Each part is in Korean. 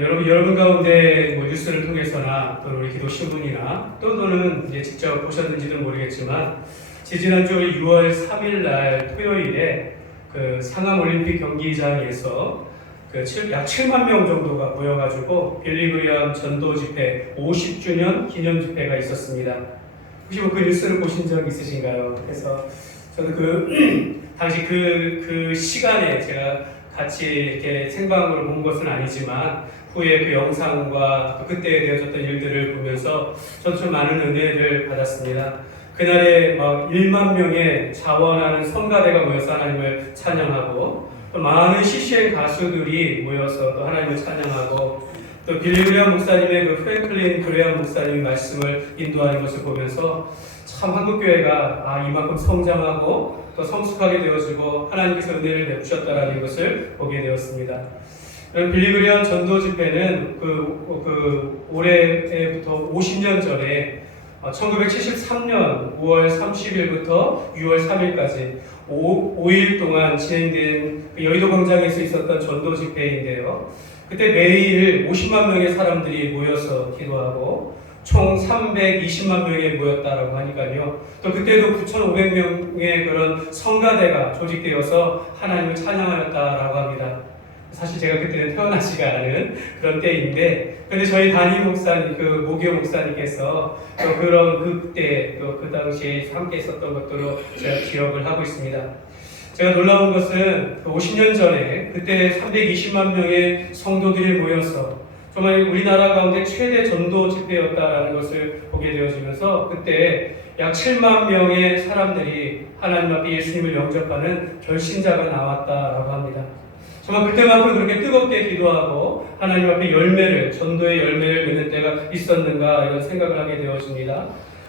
여러분 가운데 뉴스를 통해서나 또는 우리 기도 신문이나 또는 이제 직접 보셨는지는 모르겠지만 지난주 6월 3일 날 토요일에 그 상암 올림픽 경기장에서 약 7만 명 정도가 모여가지고 빌리그리엄 전도 집회 50주년 기념 집회가 있었습니다. 혹시 그 뉴스를 보신 적 있으신가요? 그래서 저는 당시 그 시간에 제가 같이 이렇게 생방으로 본 것은 아니지만 후에 그 영상과 또 그때 되어졌던 일들을 보면서 저도 좀 많은 은혜를 받았습니다. 그날에 막 1만 명의 자원하는 성가대가 모여서 하나님을 찬양하고 또 많은 CCM 가수들이 모여서 또 하나님을 찬양하고 또 빌리그리엄 목사님의 그 프랭클린 그레엄 목사님의 말씀을 인도하는 것을 보면서 참 한국교회가 이만큼 성장하고 또 성숙하게 되어지고 하나님께서 은혜를 베푸셨다라는 것을 보게 되었습니다. 빌리그리엄 전도 집회는 올해부터 50년 전에 1973년 5월 30일부터 6월 3일까지 5일 동안 진행된 여의도 광장에서 있었던 전도 집회인데요. 그때 매일 50만 명의 사람들이 모여서 기도하고 총 320만 명이 모였다라고 하니까요. 또 그때도 9,500명의 그런 성가대가 조직되어서 하나님을 찬양하였다라고 합니다. 사실 제가 그때는 태어나지가 않은 그런 때인데, 근데 저희 담임 목사님, 모교 목사님께서 그때 그 당시에 함께 있었던 것들로 제가 기억을 하고 있습니다. 제가 놀라운 것은 50년 전에 그때 320만 명의 성도들이 모여서 정말 우리나라 가운데 최대 전도 집회였다라는 것을 보게 되어지면서 그때 약 7만 명의 사람들이 하나님 앞에 예수님을 영접하는 결신자가 나왔다라고 합니다. 정말 그때만큼 그렇게 뜨겁게 기도하고 하나님 앞에 전도의 열매를 맺는 때가 있었는가 이런 생각을 하게 되어집니다.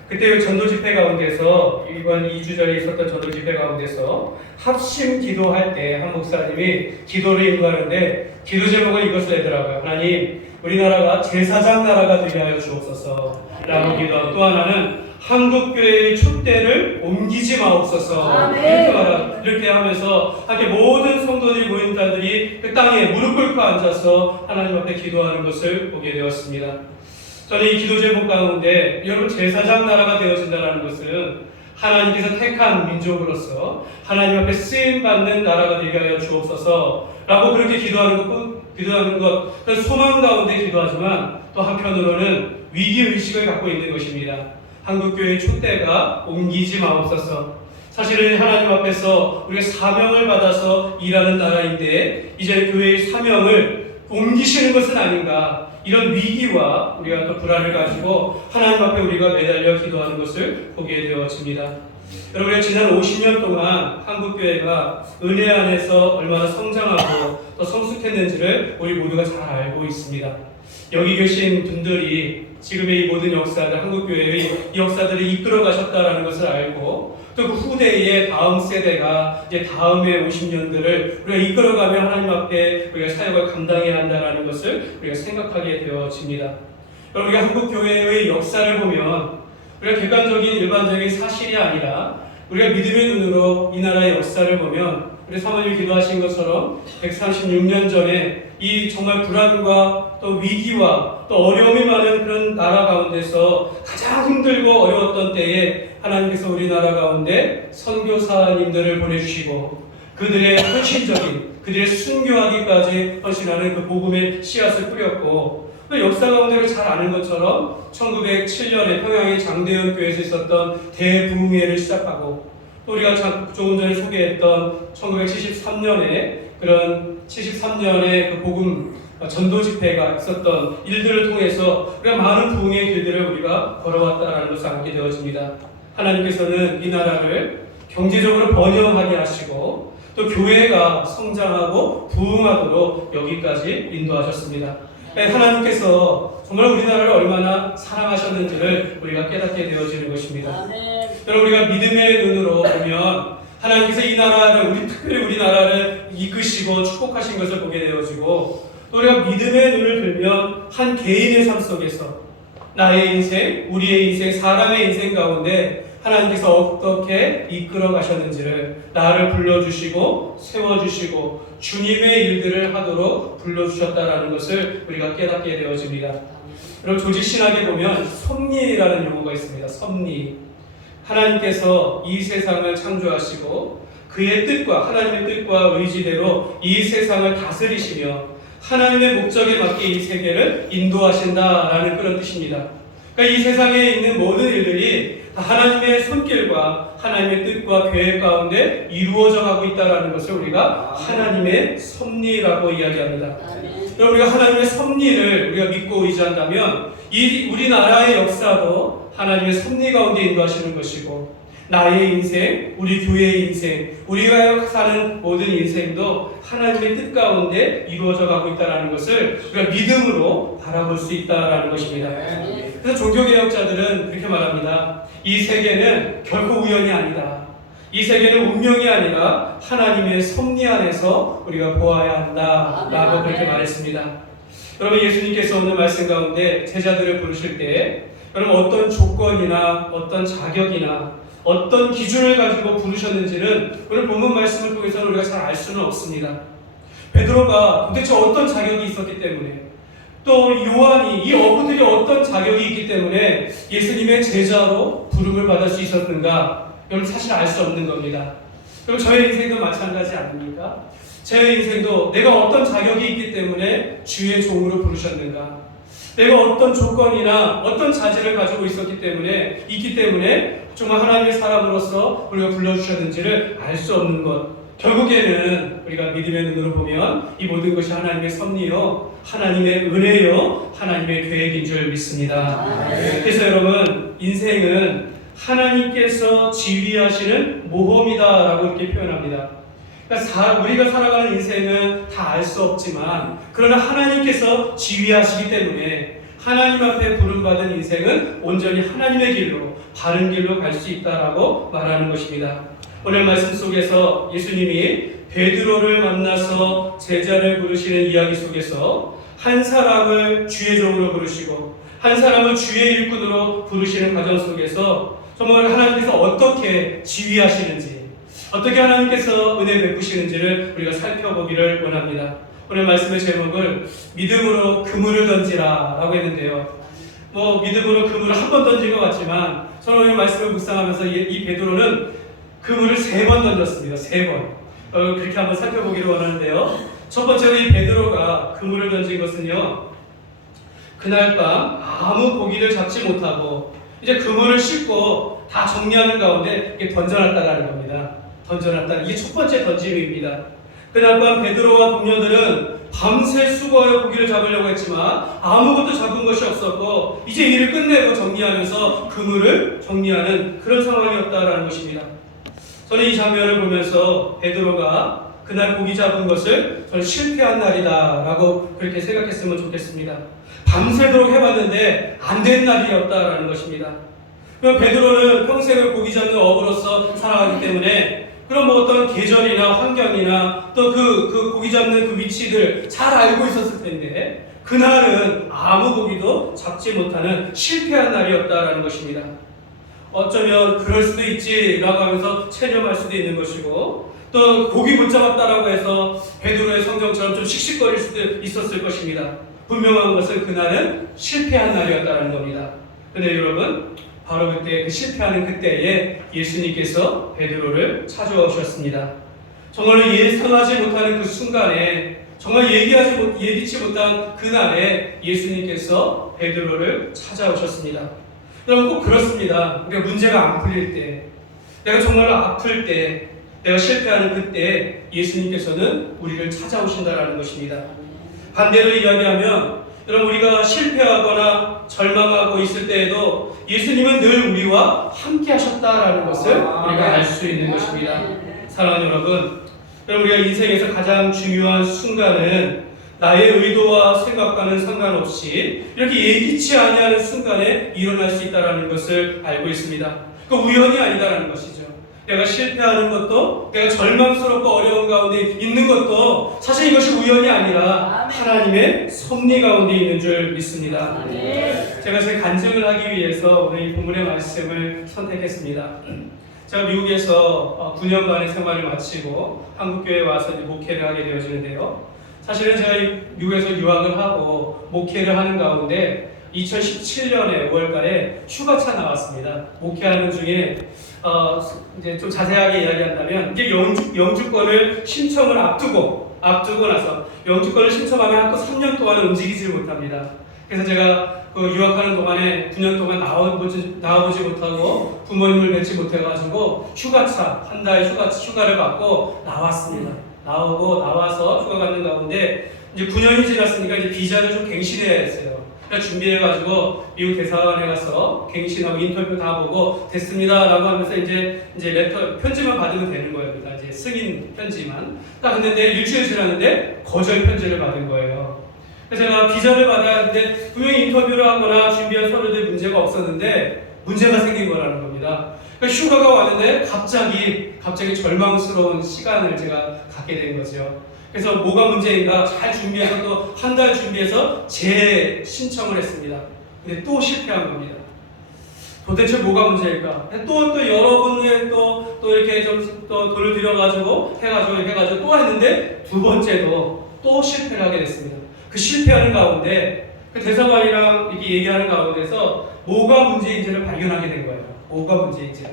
그때 전도 집회 가운데서 이번 2주 전에 있었던 전도 집회 가운데서 합심 기도할 때 한 목사님이 기도를 인도하는데 기도 제목은 이것을 내더라고요. 하나님, 우리나라가 제사장 나라가 되게 하여 주옵소서 라고 기도하고, 또 하나는 한국교회의 촛대를 옮기지 마옵소서 이렇게 하면서 함께 모든 성도들이 모인 자들이 그 땅에 무릎 꿇고 앉아서 하나님 앞에 기도하는 것을 보게 되었습니다. 저는 이 기도 제목 가운데 여러분 제사장 나라가 되어진다는 것은 하나님께서 택한 민족으로서 하나님 앞에 쓰임받는 나라가 되게 하여 주옵소서 라고 그렇게 기도하는 것, 소망 가운데 기도하지만 또 한편으로는 위기의식을 갖고 있는 것입니다. 한국교회의 촛대가 옮기지 마옵소서. 사실은 하나님 앞에서 우리가 사명을 받아서 일하는 나라인데 이제 교회의 사명을 옮기시는 것은 아닌가, 이런 위기와 우리가 또 불안을 가지고 하나님 앞에 우리가 매달려 기도하는 것을 보게 되어집니다. 여러분, 지난 50년 동안 한국교회가 은혜 안에서 얼마나 성장하고 또 성숙했는지를 우리 모두가 잘 알고 있습니다. 여기 계신 분들이 지금의 이 모든 역사들, 한국교회의 이 역사들을 이끌어 가셨다는 것을 알고 또 그 후대의 다음 세대가 이제 다음의 50년들을 우리가 이끌어가며 하나님 앞에 우리가 사역을 감당해야 한다는 것을 우리가 생각하게 되어집니다. 여러분, 우리가 한국교회의 역사를 보면 우리가 객관적인 일반적인 사실이 아니라 우리가 믿음의 눈으로 이 나라의 역사를 보면 우리 사모님이 기도하신 것처럼 136년 전에 이 정말 불안과 또 위기와 또 어려움이 많은 그런 나라 가운데서 가장 힘들고 어려웠던 때에 하나님께서 우리나라 가운데 선교사님들을 보내주시고 그들의 그들의 순교하기까지 헌신하는 그 복음의 씨앗을 뿌렸고, 또 역사 가운데를 잘 아는 것처럼 1907년에 평양의 장대현 교회에서 있었던 대부흥회를 시작하고, 또 우리가 조금 전에 소개했던 1973년에 그런 73년에 그 복음 전도 집회가 있었던 일들을 통해서 우리가 많은 부흥의 길들을 우리가 걸어왔다는 것을 알게 되어집니다. 하나님께서는 이 나라를 경제적으로 번영하게 하시고 또 교회가 성장하고 부흥하도록 여기까지 인도하셨습니다. 하나님께서 정말 우리나라를 얼마나 사랑하셨는지를 우리가 깨닫게 되어지는 것입니다. 여러분, 우리가 믿음의 눈으로 보면 하나님께서 이 나라를, 특별히 우리나라를 이끄시고 축복하신 것을 보게 되어지고, 또 우리가 믿음의 눈을 들면 한 개인의 삶 속에서 나의 인생, 우리의 인생, 사람의 인생 가운데 하나님께서 어떻게 이끌어 가셨는지를 나를 불러주시고 세워주시고 주님의 일들을 하도록 불러주셨다라는 것을 우리가 깨닫게 되어집니다. 여러분 조직신학에 보면 섭리라는 용어가 있습니다. 섭리. 하나님께서 이 세상을 창조하시고 그의 뜻과 하나님의 뜻과 의지대로 이 세상을 다스리시며 하나님의 목적에 맞게 이 세계를 인도하신다라는 그런 뜻입니다. 그러니까 이 세상에 있는 모든 일들이 다 하나님의 손길과 하나님의 뜻과 계획 가운데 이루어져 가고 있다는 것을 우리가 하나님의 섭리라고 이야기합니다. 그럼 우리가 하나님의 섭리를 우리가 믿고 의지한다면 이 우리나라의 역사도 하나님의 섭리 가운데 인도하시는 것이고 나의 인생, 우리 교회의 인생, 우리가 사는 모든 인생도 하나님의 뜻 가운데 이루어져 가고 있다는 것을 우리가 믿음으로 바라볼 수 있다는 것입니다. 그래서 종교개혁자들은 그렇게 말합니다. 이 세계는 결코 우연이 아니다. 이 세계는 운명이 아니라 하나님의 섭리 안에서 우리가 보아야 한다 라고 그렇게 말했습니다. 여러분 예수님께서 오늘 말씀 가운데 제자들을 부르실 때 여러분 어떤 조건이나 어떤 자격이나 어떤 기준을 가지고 부르셨는지는 오늘 본문 말씀을 통해서는 우리가 잘 알 수는 없습니다. 베드로가 도대체 어떤 자격이 있었기 때문에 또 요한이 이 어부들이 어떤 자격이 있기 때문에 예수님의 제자로 부름을 받을 수 있었는가 여러분 사실 알 수 없는 겁니다. 그럼 저의 인생도 마찬가지 아닙니까? 제 인생도 내가 어떤 자격이 있기 때문에 주의 종으로 부르셨는가 내가 어떤 조건이나 어떤 자질을 가지고 있기 때문에 정말 하나님의 사람으로서 우리가 불러주셨는지를 알 수 없는 것. 결국에는 우리가 믿음의 눈으로 보면 이 모든 것이 하나님의 섭리요, 하나님의 은혜요, 하나님의 계획인 줄 믿습니다. 그래서 여러분 인생은 하나님께서 지휘하시는 모험이다라고 이렇게 표현합니다. 그러니까 우리가 살아가는 인생은 다 알 수 없지만 그러나 하나님께서 지휘하시기 때문에 하나님 앞에 부름받은 인생은 온전히 하나님의 길로 바른 길로 갈 수 있다라고 말하는 것입니다. 오늘 말씀 속에서 예수님이 베드로를 만나서 제자를 부르시는 이야기 속에서 한 사람을 주의 종으로 부르시고 한 사람을 주의 일꾼으로 부르시는 과정 속에서 정말 하나님께서 어떻게 지휘하시는지 어떻게 하나님께서 은혜 베푸시는지를 우리가 살펴보기를 원합니다. 오늘 말씀의 제목을 믿음으로 그물을 던지라 라고 했는데요. 믿음으로 그물을 한 번 던진 것 같지만 저는 오늘 말씀을 묵상하면서 이 베드로는 그물을 3번 던졌습니다. 3번. 그렇게 한번 살펴보기를 원하는데요. 첫 번째로 이 베드로가 그물을 던진 것은요. 그날 밤 아무 고기를 잡지 못하고 이제 그물을 싣고 다 정리하는 가운데 이렇게 던져놨다라는 겁니다. 던져놨다는 이게 첫 번째 던짐입니다. 그날 밤 베드로와 동료들은 밤새 수고하여 고기를 잡으려고 했지만 아무것도 잡은 것이 없었고 이제 일을 끝내고 정리하면서 그물을 정리하는 그런 상황이었다라는 것입니다. 저는 이 장면을 보면서 베드로가 그날 고기 잡은 것을 저는 실패한 날이다라고 그렇게 생각했으면 좋겠습니다. 밤새도록 해봤는데 안 된 날이었다라는 것입니다. 그럼 베드로는 평생을 고기 잡는 어부로서 살아가기 때문에 그럼 어떤 계절이나 환경이나 또 그 고기 잡는 그 위치들 잘 알고 있었을 텐데 그날은 아무 고기도 잡지 못하는 실패한 날이었다라는 것입니다. 어쩌면 그럴 수도 있지라고 하면서 체념할 수도 있는 것이고 또 고기 못 잡았다라고 해서 베드로의 성경처럼 좀 씩씩거릴 수도 있었을 것입니다. 분명한 것은 그날은 실패한 날이었다는 겁니다. 근데 여러분 바로 그때 그 실패하는 그때에 예수님께서 베드로를 찾아오셨습니다. 정말로 예상하지 못하는 그 순간에 정말 예기치 못한 그날에 예수님께서 베드로를 찾아오셨습니다. 여러분 꼭 그렇습니다. 우리가 문제가 안 풀릴 때 내가 정말로 아플 때 내가 실패하는 그때 예수님께서는 우리를 찾아오신다라는 것입니다. 반대로 이야기하면 여러분 우리가 실패하거나 절망하고 있을 때에도 예수님은 늘 우리와 함께 하셨다라는 것을 우리가 알 수 있는 것입니다. 사랑하는 여러분 우리가 인생에서 가장 중요한 순간은 나의 의도와 생각과는 상관없이 이렇게 예기치 아니하는 순간에 일어날 수 있다는 것을 알고 있습니다. 그 우연이 아니다라는 것이죠. 내가 실패하는 것도, 내가 절망스럽고 어려운 가운데 있는 것도 사실 이것이 우연이 아니라 하나님의 섭리 가운데 있는 줄 믿습니다. 제가 제 간증을 하기 위해서 오늘 이 본문의 말씀을 선택했습니다. 제가 미국에서 9년 반의 생활을 마치고 한국교회에 와서 목회를 하게 되어지는데요. 사실은 제가 미국에서 유학을 하고 목회를 하는 가운데 2017년에 5월달에 휴가차 나왔습니다. 목회하는 중에 이제 좀 자세하게 이야기한다면 이게 영주권을 신청을 앞두고 나서 영주권을 신청하면 또 3년 동안 움직이지 못합니다. 그래서 제가 그 유학하는 동안에 9년 동안 나와보지 못하고 부모님을 뵙지 못해가지고 휴가차 한 달 휴가를 받고 나왔습니다. 나와서 휴가 가는 가운데 이제 9년이 지났으니까 이제 비자를 좀 갱신해야 했어요. 그래서 준비해가지고 미국 대사관에 가서 갱신하고 인터뷰 다 보고 됐습니다라고 하면서 이제 레터 편지만 받으면 되는 거예요. 이제 승인 편지만 딱 했는데 일주일 지났는데 거절 편지를 받은 거예요. 그래서 제가 비자를 받아야 하는데 분명히 인터뷰를 하거나 준비한 서류들 문제가 없었는데 문제가 생긴 거라는 겁니다. 그러니까 휴가가 왔는데 갑자기 절망스러운 시간을 제가 갖게 된 거죠. 그래서 뭐가 문제인가 잘 준비해서 또 한 달 준비해서 재신청을 했습니다. 근데 또 실패한 겁니다. 도대체 뭐가 문제일까? 또 여러 번에 또 이렇게 좀 또 돈을 들여가지고 해가지고 또 했는데 두 번째도 또 실패를 하게 됐습니다. 그 실패하는 가운데 그 대사관이랑 이렇게 얘기하는 가운데서 뭐가 문제인지를 발견하게 된 거예요. 뭐가 문제인지.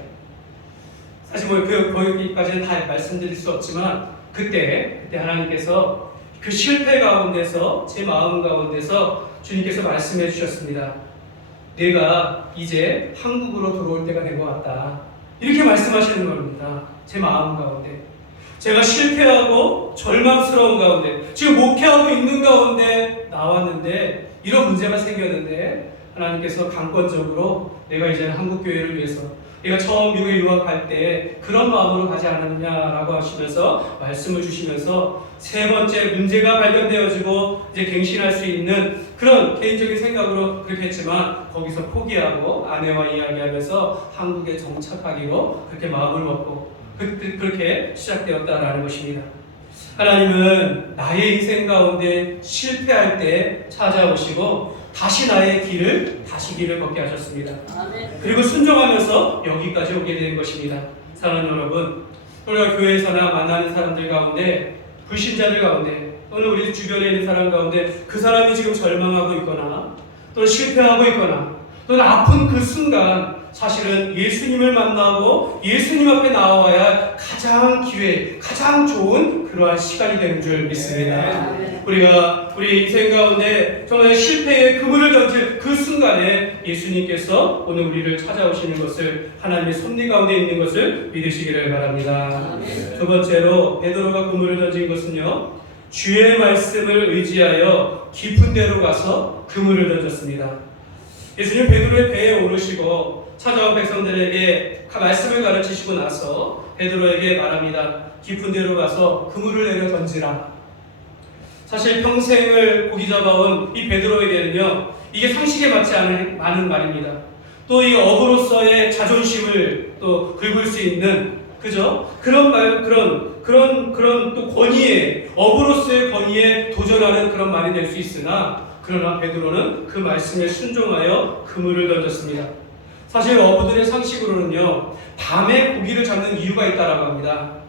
사실 거기까지는 다 말씀드릴 수 없지만 그때 하나님께서 그 실패 가운데서 제 마음 가운데서 주님께서 말씀해 주셨습니다. 내가 이제 한국으로 들어올 때가 된 것 같다. 이렇게 말씀하시는 겁니다. 제 마음 가운데. 제가 실패하고 절망스러운 가운데 지금 목회하고 있는 가운데 나왔는데 이런 문제가 생겼는데 하나님께서 강권적으로 내가 이제는 한국교회를 위해서 내가 처음 미국에 유학할 때 그런 마음으로 가지 않았느냐라고 하시면서 말씀을 주시면서 세 번째 문제가 발견되어지고 이제 갱신할 수 있는 그런 개인적인 생각으로 그렇게 했지만 거기서 포기하고 아내와 이야기하면서 한국에 정착하기로 그렇게 마음을 먹고 그렇게 시작되었다라는 것입니다. 하나님은 나의 인생 가운데 실패할 때 찾아오시고 다시 나의 길을 걷게 하셨습니다. 그리고 순종하면서 여기까지 오게 된 것입니다. 사랑하는 여러분, 우리가 교회에서나 만나는 사람들 가운데 불신자들 가운데 또는 우리 주변에 있는 사람 가운데 그 사람이 지금 절망하고 있거나 또는 실패하고 있거나 또는 아픈 그 순간 사실은 예수님을 만나고 예수님 앞에 나와야 가장 좋은 그러한 시간이 되는 줄 믿습니다. 우리가 우리 인생 가운데 정말 실패의 그물을 던질 그 순간에 예수님께서 오늘 우리를 찾아오시는 것을 하나님의 섭리 가운데 있는 것을 믿으시기를 바랍니다. 두 번째로 베드로가 그물을 던진 것은요, 주의 말씀을 의지하여 깊은 데로 가서 그물을 던졌습니다. 예수님 베드로의 배에 오르시고 찾아온 백성들에게 말씀을 가르치시고 나서 베드로에게 말합니다. 깊은 데로 가서 그물을 내려 던지라. 사실 평생을 고기 잡아온 이 베드로에게는요, 이게 상식에 맞지 않은 말입니다. 또 이 어부로서의 자존심을 또 긁을 수 있는, 그죠? 그런 또 권위에, 어부로서의 권위에 도전하는 그런 말이 될 수 있으나, 그러나 베드로는 그 말씀에 순종하여 그물을 던졌습니다. 사실 어부들의 상식으로는요, 밤에 고기를 잡는 이유가 있다라고 합니다.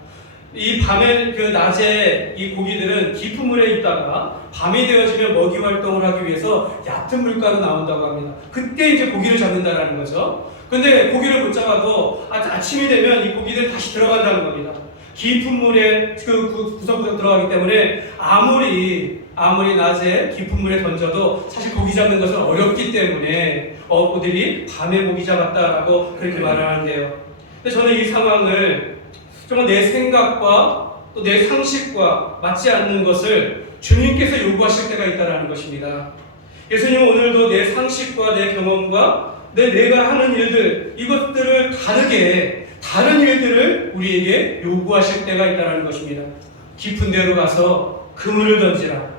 이 밤에 낮에 이 고기들은 깊은 물에 있다가 밤이 되어지면 먹이 활동을 하기 위해서 얕은 물가로 나온다고 합니다. 그때 이제 고기를 잡는다라는 거죠. 근데 고기를 못 잡아도 아침이 되면 이 고기들 다시 들어간다는 겁니다. 깊은 물에 구석구석 들어가기 때문에 아무리 낮에 깊은 물에 던져도 사실 고기 잡는 것은 어렵기 때문에 어부들이 밤에 고기 잡았다라고 그렇게 말을 하는데요. 근데 저는 이 상황을 정말 내 생각과 또 내 상식과 맞지 않는 것을 주님께서 요구하실 때가 있다는 것입니다. 예수님은 오늘도 내 상식과 내 경험과 내가 하는 일들, 이것들을 다른 일들을 우리에게 요구하실 때가 있다는 것입니다. 깊은 데로 가서 그물을 던지라.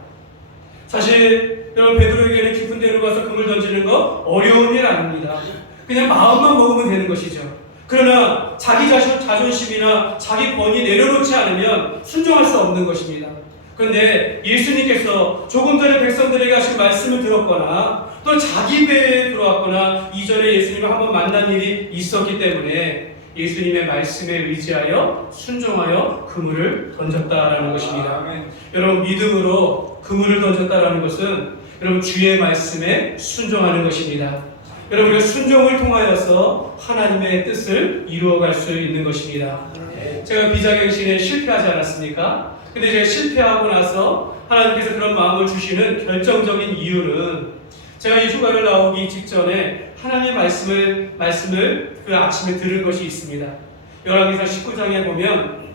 사실 여러분, 베드로에게는 깊은 데로 가서 그물 던지는 거 어려운 일 아닙니다. 그냥 마음만 먹으면 되는 것이죠. 그러나 자기 자존심이나 자기 권위 내려놓지 않으면 순종할 수 없는 것입니다. 그런데 예수님께서 조금 전에 백성들에게 하신 말씀을 들었거나 또 자기 배에 들어왔거나 이전에 예수님을 한번 만난 일이 있었기 때문에 예수님의 말씀에 의지하여 순종하여 그물을 던졌다라는 것입니다. 여러분, 믿음으로 그물을 던졌다라는 것은 여러분 주의 말씀에 순종하는 것입니다. 여러분, 우리가 순종을 통하여서 하나님의 뜻을 이루어갈 수 있는 것입니다. 제가 비자격신에 실패하지 않았습니까? 근데 제가 실패하고 나서 하나님께서 그런 마음을 주시는 결정적인 이유는 제가 이 휴가를 나오기 직전에 하나님의 말씀을 그 아침에 들은 것이 있습니다. 열왕기상 19장에 보면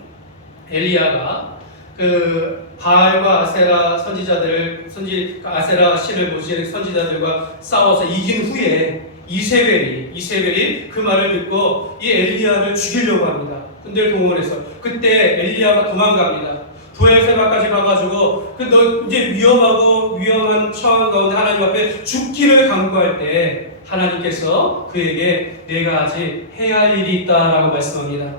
엘리야가 그 바알과 아세라 아세라 신을 모시는 선지자들과 싸워서 이긴 후에 이세벨이 그 말을 듣고 이 엘리야를 죽이려고 합니다. 군대를 동원해서 그때 엘리야가 도망갑니다. 부엘세바까지 가가지고 너 이제 위험한 상황 가운데 하나님 앞에 죽기를 간구할 때 하나님께서 그에게 내가 아직 해야 할 일이 있다라고 말씀합니다.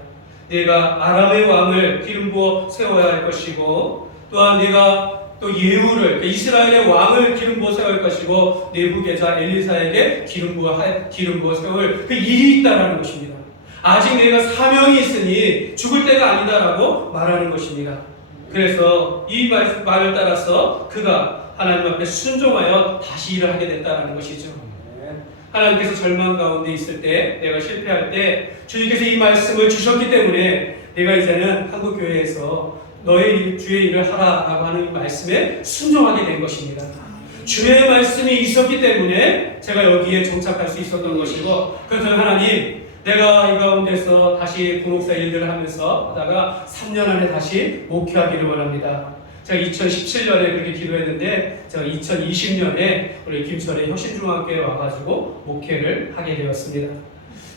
내가 아람의 왕을 기름 부어 세워야 할 것이고 또한 내가 또 예후를 이스라엘의 왕을 기름 부어 세워야 할 것이고 내부계자 엘리사에게 기름 부어 세울 그 일이 있다라는 것입니다. 아직 내가 사명이 있으니 죽을 때가 아니다라고 말하는 것입니다. 그래서 이 말을 따라서 그가 하나님 앞에 순종하여 다시 일을 하게 됐다는 것이죠. 하나님께서 절망 가운데 있을 때, 내가 실패할 때 주님께서 이 말씀을 주셨기 때문에 내가 이제는 한국교회에서 너의 주의 일을 하라라고 하는 이 말씀에 순종하게 된 것입니다. 주의 말씀이 있었기 때문에 제가 여기에 정착할 수 있었던 것이고, 그래서 하나님, 내가 이 가운데서 다시 부목사 일들을 하면서 하다가 3년 안에 다시 목회하기를 원합니다. 제가 2017년에 그렇게 기도했는데 제가 2020년에 우리 김천의 혁신중학교에 와가지고 목회를 하게 되었습니다.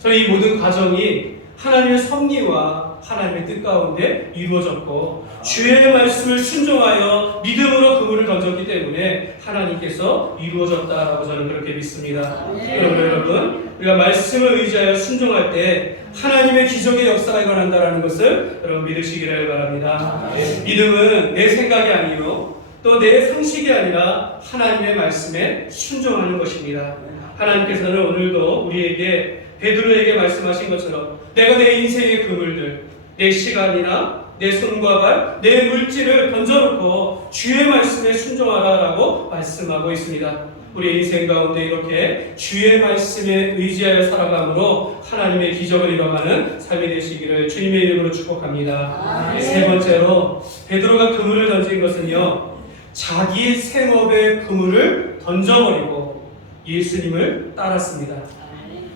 저는 이 모든 과정이 하나님의 섭리와 하나님의 뜻 가운데 이루어졌고 주의 말씀을 순종하여 믿음으로 그물을 던졌기 때문에 하나님께서 이루어졌다라고 저는 그렇게 믿습니다. 여러분, 우리가 말씀을 의지하여 순종할 때 하나님의 기적의 역사가 일어난다는 것을 여러분 믿으시기를 바랍니다. 믿음은 내 생각이 아니요 또 내 상식이 아니라 하나님의 말씀에 순종하는 것입니다. 하나님께서는 오늘도 우리에게 베드로에게 말씀하신 것처럼 내가 내 인생의 그물들, 내 시간이나 내 손과 발, 내 물질을 던져놓고 주의 말씀에 순종하라라고 말씀하고 있습니다. 우리 인생 가운데 이렇게 주의 말씀에 의지하여 살아감으로 하나님의 기적을 이뤄가는 삶이 되시기를 주님의 이름으로 축복합니다. 세 번째로 베드로가 그물을 던진 것은요, 자기 생업의 그물을 던져버리고 예수님을 따랐습니다.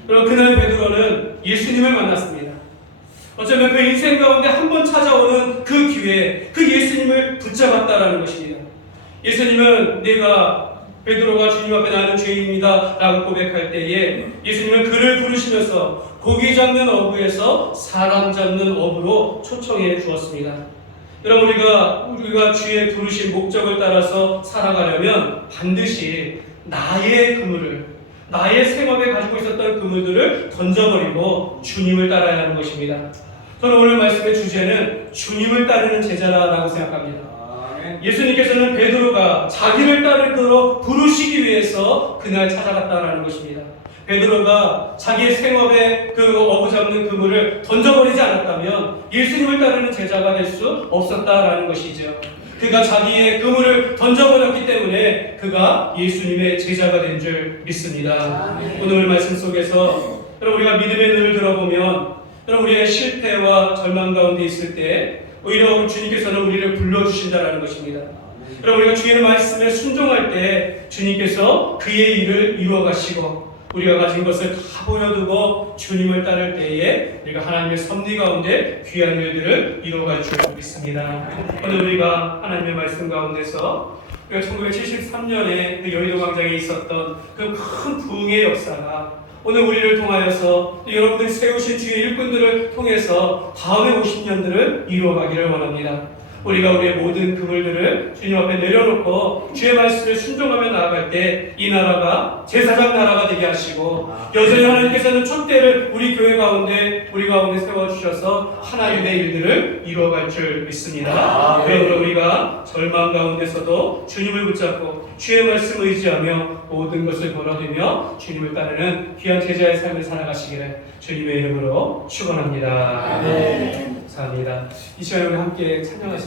그럼 그날 베드로는 예수님을 만났습니다. 어쩌면 그 인생 가운데 한 번 찾아오는 그 기회에 그 예수님을 붙잡았다라는 것입니다. 예수님은 베드로가 주님 앞에 나는 죄인입니다 라고 고백할 때에 예수님은 그를 부르시면서 고기 잡는 어부에서 사람 잡는 어부로 초청해 주었습니다. 여러분, 우리가 주의 부르신 목적을 따라서 살아가려면 반드시 나의 생업에 가지고 있었던 그물들을 던져버리고 주님을 따라야 하는 것입니다. 저는 오늘 말씀의 주제는 주님을 따르는 제자라고 생각합니다. 예수님께서는 베드로가 자기를 따르도록 부르시기 위해서 그날 찾아갔다라는 것입니다. 베드로가 자기의 생업에 그 어부 잡는 그물을 던져버리지 않았다면 예수님을 따르는 제자가 될 수 없었다라는 것이죠. 그가 자기의 그물을 던져버렸기 때문에 그가 예수님의 제자가 된 줄 믿습니다. 오늘 말씀 속에서 여러분, 우리가 믿음의 눈을 들어보면 여러분, 우리의 실패와 절망 가운데 있을 때 오히려 주님께서는 우리를 불러주신다는 것입니다. 여러분, 우리가 주의 말씀에 순종할 때 주님께서 그의 일을 이루어 가시고 우리가 가진 것을 다 보여두고 주님을 따를 때에 우리가 하나님의 섭리 가운데 귀한 일들을 이루어갈 줄 믿습니다. 오늘 우리가 하나님의 말씀 가운데서 우리가 1973년에 그 여의도 광장에 있었던 그 큰 부흥의 역사가 오늘 우리를 통하여서 여러분들이 세우신 주의 일꾼들을 통해서 다음의 50년들을 이루어가기를 원합니다. 우리가 우리의 모든 그물들을 주님 앞에 내려놓고 주의 말씀에 순종하며 나아갈 때 이 나라가 제사장 나라가 되게 하시고 여전히 하나님께서는 촛대를 우리 교회 가운데 우리 가운데 세워주셔서 하나님의 일들을 이루어갈 줄 믿습니다. 그러므로 우리가 절망 가운데서도 주님을 붙잡고 주의 말씀 의지하며 모든 것을 걸어두며 주님을 따르는 귀한 제자의 삶을 살아가시기를 주님의 이름으로 축원합니다. 감사합니다. 이 시간에 우리 함께 찬양하시